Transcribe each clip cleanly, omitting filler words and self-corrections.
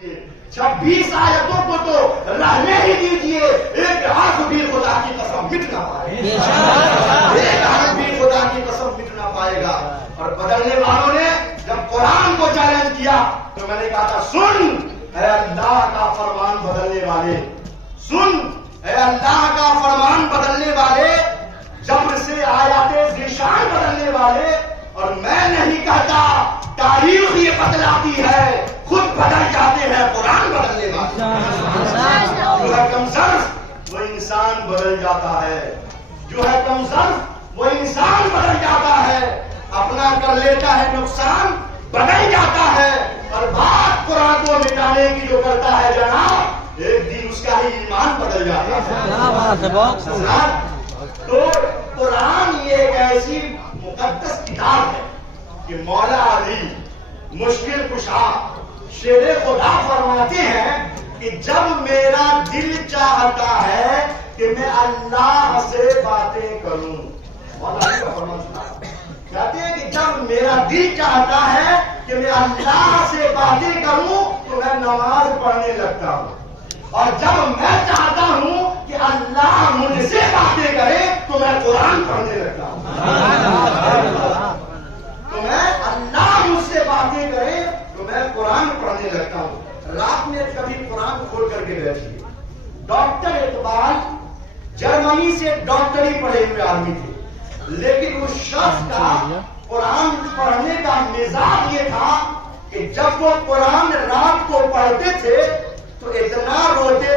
26 آیتوں کو تو رہنے ہی دیجیے، ایک حرف بھی خدا کی قسم مٹ نہ پائے گا، ایک حرف بھی خدا کی قسم مٹ نہ پائے گا۔ اور بدلنے والوں نے جب قرآن کو چیلنج کیا تو میں نے کہا تھا سن اے اللہ کا فرمان بدلنے والے، سن اے اللہ کا فرمان بدلنے والے، جبر سے آیات ذیشان بدلنے والے۔ اور میں نہیں کہتا، تاریخ یہ بتلاتی ہے، خود بدل جاتے ہیں قرآن بدلنے والے۔ جو ہے کمزور وہ انسان بدل جاتا ہے، جو ہے کمزور وہ انسان بدل جاتا ہے، اپنا کر لیتا ہے نقصان بدل جاتا ہے۔ اور بات قرآن کو مٹانے کی جو کرتا ہے جناب، ایک دن اس کا ہی ایمان بدل جاتا ہے۔ تو قرآن یہ ایک ایسی مقدس کتاب ہے کہ مولا علی مشکل کشا شیر خدا فرماتے ہیں کہ جب میرا دل چاہتا ہے کہ میں اللہ سے باتیں کروں، مولا علی کا فرمان سنا کہتے ہیں کہ جب میرا دل چاہتا ہے کہ میں اللہ سے باتیں کروں تو میں نماز پڑھنے لگتا ہوں، اور جب میں چاہتا ہوں کہ اللہ مجھ سے باتیں کرے تو میں قرآن پڑھنے لگتا ہوں، تو میں اللہ مجھ سے باتیں کرے تو میں قرآن پڑھنے لگتا ہوں۔ رات میں کبھی قرآن کھول کر کے بیٹھیے، ڈاکٹر اقبال جرمنی سے ڈاکٹری پڑھے ہوئے آدمی تھے، لیکن اس شخص کا قرآن پڑھنے کا مزاج یہ تھا کہ جب وہ قرآن رات کو پڑھتے تھے تو اتنا روتے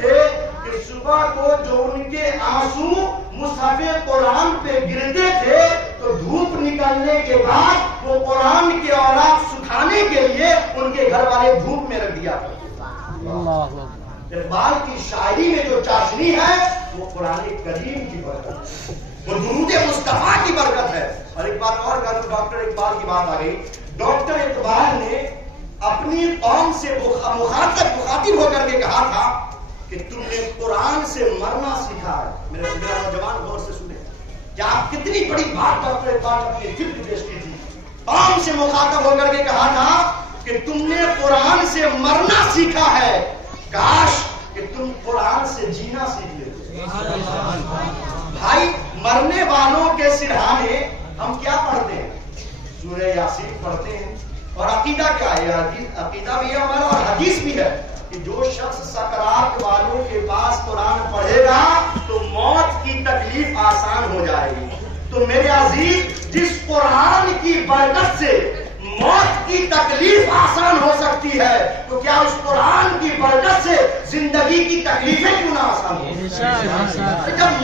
تھے کہ صبح کو جو ان کے آنسو مصحف قرآن پہ گرتے تھے تو دھوپ نکلنے کے بعد وہ قرآن کے اوراق سکھانے کے لیے ان کے گھر والے دھوپ میں رکھ دیا کرتے۔ اقبال کی شاعری میں جو چاشنی ہے وہ قرآن کریم کی برکت ہے، وہ درود مصطفیٰ کی برکت ہے۔ اور ایک بات اور کہا تو ڈاکٹر اقبال کی بات آ گئی، ڈاکٹر اقبال نے اپنی قوم سے مخاطب ہو کر کے کہا تھا کہ تم نے قرآن سے مرنا سیکھا ہے۔ میرا نوجوان غور سے سنے کہ آپ کتنی بڑی بات ڈاکٹر اقبال اپنی جلد پیش کی تھی۔ قوم سے مخاطب ہو کر کے کہا تھا کہ تم نے قرآن سے مرنا سیکھا ہے، کاش کہ تم قرآن سے جینا سیکھ لیتے۔ بھائی مرنے والوں کے سرہانے ہم کیا پڑھتے ہیں؟ سورہ یاسین پڑھتے ہیں، اور عقیدہ کیا ہے؟ عقیدہ بھی ہے ہمارا اور حدیث بھی ہے کہ جو شخص سکرات والوں کے پاس قرآن پڑھے گا تو موت کی تکلیف آسان ہو جائے گی۔ تو میرے عزیز، جس قرآن کی برکت سے موت کی تکلیف آسان ہو سکتی ہے تو کیا اس قرآن کی برکت سے زندگی کی تکلیفیں کیوں نہ آسان ہو؟